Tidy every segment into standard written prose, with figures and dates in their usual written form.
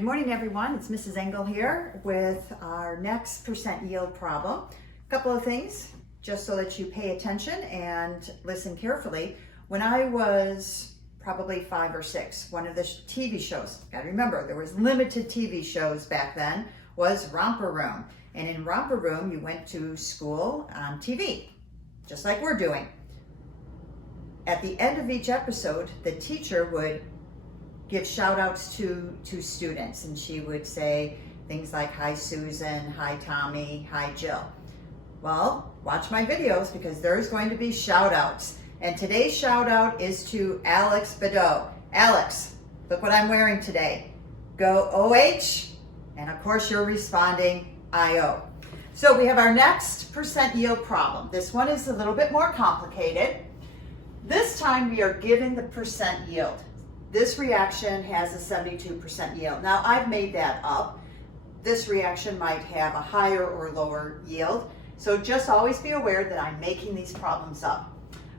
Good morning, everyone. It's Mrs. Engel here with our next percent yield problem. A couple of things just so that you pay attention and listen carefully. When I was probably 5 or 6, one of the TV shows, gotta remember there was limited TV shows back then, was Romper Room. And in Romper Room, you went to school on TV, just like we're doing. At the end of each episode, the teacher would give shout outs to students, and she would say things like, "Hi Susan, hi Tommy, hi Jill." Well, watch my videos because there's going to be shout outs. And today's shout out is to Alex Badeau. Alex, look what I'm wearing today. Go OH, and of course you're responding IO. So we have our next percent yield problem. This one is a little bit more complicated. This time we are given the percent yield. This reaction has a 72% yield. Now I've made that up. This reaction might have a higher or lower yield. So just always be aware that I'm making these problems up.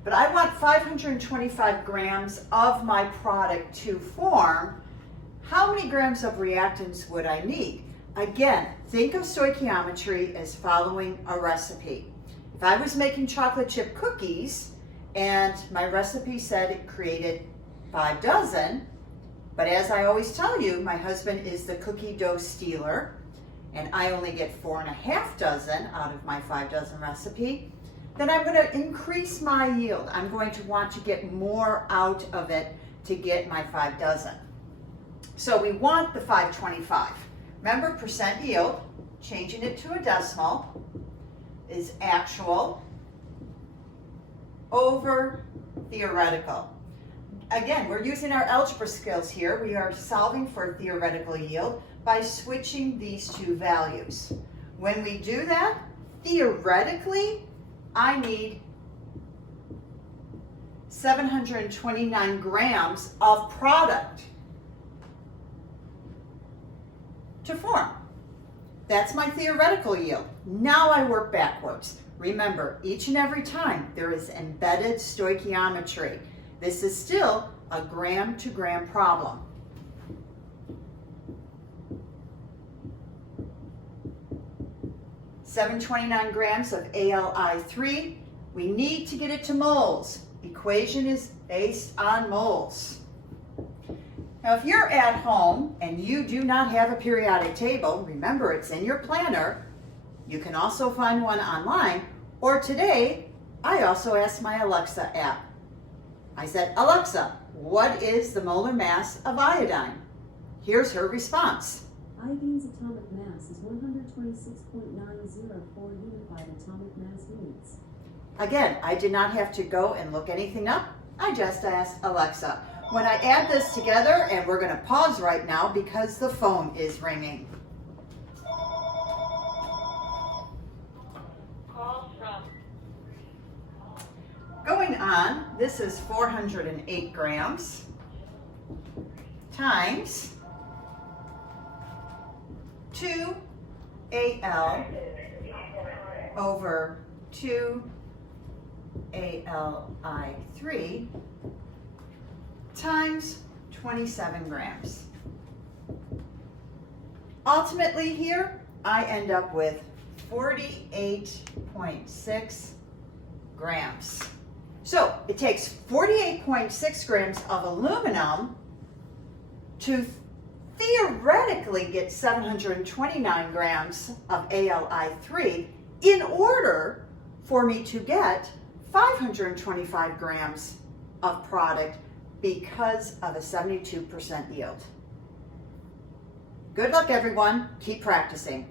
But I want 525 grams of my product to form. How many grams of reactants would I need? Again, think of stoichiometry as following a recipe. If I was making chocolate chip cookies and my recipe said it created 5 dozen, but as I always tell you, my husband is the cookie dough stealer, and I only get 4.5 dozen out of my 5 dozen recipe, then I'm going to increase my yield. I'm going to want to get more out of it to get my 5 dozen. So we want the 525. Remember, percent yield, changing it to a decimal, is actual over theoretical. Again, we're using our algebra skills here. We are solving for theoretical yield by switching these two values. When we do that, theoretically, I need 729 grams of product to form. That's my theoretical yield. Now I work backwards. Remember, each and every time there is embedded stoichiometry. This is still a gram to gram problem. $729 grams of ALI3. We need to get it to moles. Equation is based on moles. Now, if you're at home and you do not have a periodic table, remember it's in your planner. You can also find one online. Or today, I also asked my Alexa app. I said, "Alexa, what is the molar mass of iodine?" Here's her response. Iodine's atomic mass is 126.904 unified atomic mass units. Again, I did not have to go and look anything up. I just asked Alexa. When I add this together, and we're going to pause right now because the phone is ringing. Going on, this is 408 grams times 2 AL over 2 ALI3 times 27 grams. Ultimately here, I end up with 48.6 grams. So it takes 48.6 grams of aluminum to theoretically get 729 grams of ALI3 in order for me to get 525 grams of product because of a 72% yield. Good luck, everyone. Keep practicing.